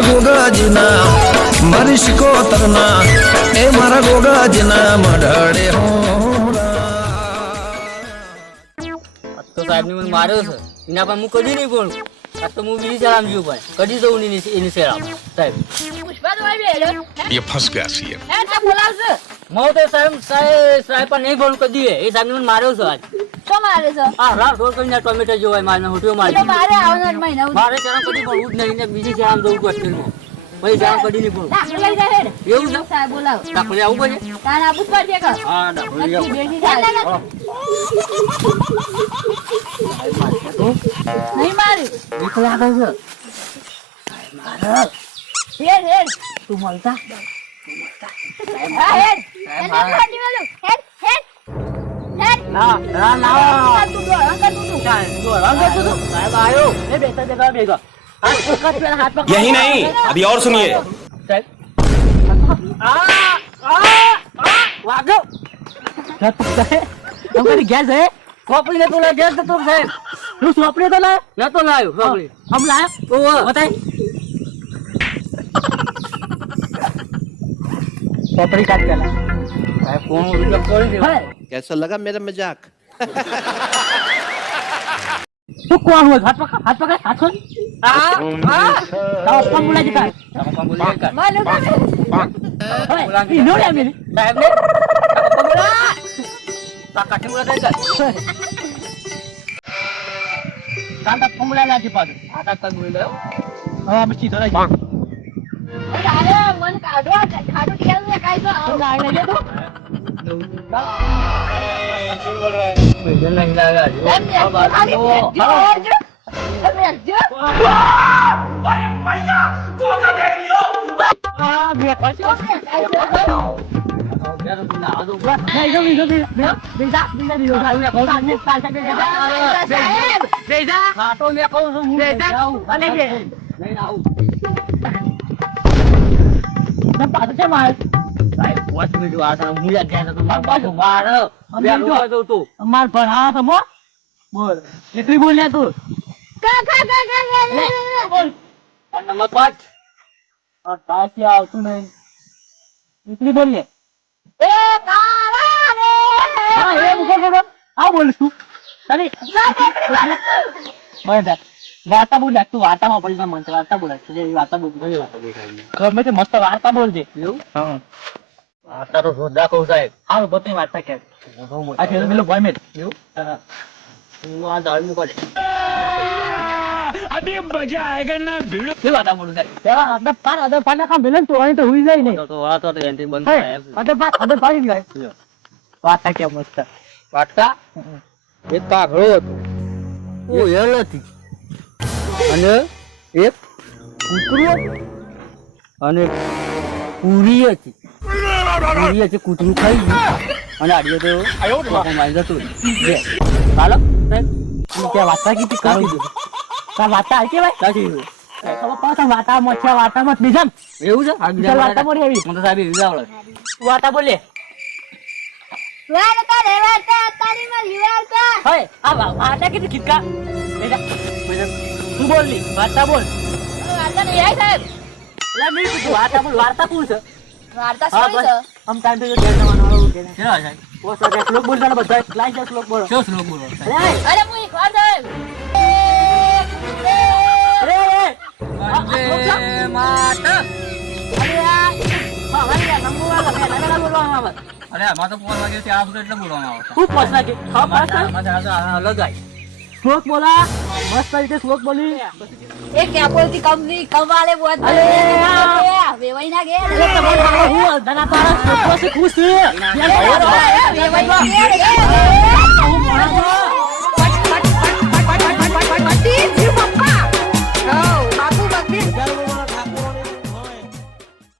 મારા ગોગાજીના મારી શિકોતરના એ મારા ગોગાજીના મઢડે તો સાહેબ ને મને માર્યો છે એના પર હું કદી નહીં બોલું આ તો હું બીજી સલામ જીવું ભાઈ કદી જવું નહીં એની સલામ સાહેબ ये फंस गया सी હું તો સાહેબ પર નહીં બોલું કદી એ સાહેબ ને મને માર્યો છે આજ હા રાત રોજ કરીને ટોમેટો જોવાય મારે હોટીઓ મારી મારે સલામ કદી બોલવું જ નહીં ને બીજી સલામ દઉં હોસ્ટેલમાં ભાઈ સલામ કદી નહીં બોલું એવું છે ડાકલે આવું પડે હા ડાકલે આવું નહીં મારી ભૂખ લાગે છે હેડ તું મળતા હા હેડ ના ના ના સાહેબ આયો એ બેસા જગા બેગા હાથ પકડ यही नहीं अभी और सुनिए વાગો હાથ પકડ તમારી ગેસ હે કોપડી ને તો લે ગેસ તો સાહેબ તું સોપડી તો લે ન તો લાયો સોપડી હમ લાયો ઓ બતાય સોપડી કાટ કે સાહેબ કોણ વિડિયો કોલ દે कैसा लगा मेरा मजाक તું કોણ હોય હાથ પકડ હાથ છોડ તાવ પંગુલા જી કાઢ પંગુલા જી કાઢ માનો પંગુલા ઈ નો લે મેરી સાહેબ ને પંગુલા તા કાઠી મુલા દે કાઢ કાંતા પંગુલા લાજી પાડ આટા પંગુલા હવે અમે સીધો રહી અરે મન કાઢો ઠેલ ને કાઈ તો તું ગાય લઈ લે તું ભજન નહીં લાગા આ બાજુ માર ભણા તમો બોલ એટલી બોલ્યા તું બોલ નંબર 5 આ પાછી આવતું નહીં એટલી બોલીએ એ કાળા રે હા એ બોલ આ બોલ તું તારી બોલ વાર્તા બોલ તું વાર્તામાં પડી મન વાર્તા બોલ જે વાર્તા બોલ ગમે તે મસ્ત વાર્તા બોલજે એવું હા વાર્તા તો જોરદાર કહું સાહેબ હાલ બધી વાર્તા કે આ ખેલો મેલો ભાઈ મેં એવું હું આ દાળ મૂકો દે અભી મજા આયેગા ના ભીડ કે વાર્તા બોલું સાહેબ તેરા અડધા પાના કા મેલન તો અહીં તો હુઈ જાય નહીં તો આ તો એન્ટ્રી બંધ સાહેબ અડધા પાડી ગઈ વાર્તા કે મસ્ત વાર્તા એક કાગળો હતો ઓ હેલ હતી અને એક કૂતરો અને પૂરી હતી કૂતરું ખાઈ ગયું અને આડિયો તો મારી જતું જે ચાલો ત્યાં વાર્તા કીધી કરી દીધું તાર વાર્તા આવી કે ભાઈ પાછા વાર્તા મચ્છા વાર્તા મત બીજા એવું છે વાર્તા બોલી આવી મને તો સાહેબ એવી આવડે વાર્તા બોલે વાર્તા રે વાર્તા તારી મારી વાર્તા હોય આ વાર્તા કીધી કિતકા તું બોલની વાર્તા બોલ વાર્તા નહીં આવી સાહેબ લા મી તું વાર્તા બોલ વાર્તા કોણ છે વાર્તા શું છે हम टाइम पे जो कहने वाला वो कहने क्या है वो सब श्लोक बोल जाना बता क्लास का श्लोक बोलो क्या श्लोक बोलो અરે હું એક વાર સાહેબ अरे वंदे मातरम अरे यार हां भाई नंबर वाला मैं लगा बोलवाना मत अरे आमा तो 5 वागे से आप तो એટલે બોલવાના આવતા ખૂબ પછના કે હા પાછા અલગ આઈ શ્લોક બોલા મસ્ત રીતે શ્લોક બોલી એ ક્યાં બોલતી કંપની કમાલે બોલ અરે વેવાઈ ના ગે હું ધના તારા શ્લોકો से खुश વેવાઈ ના ગે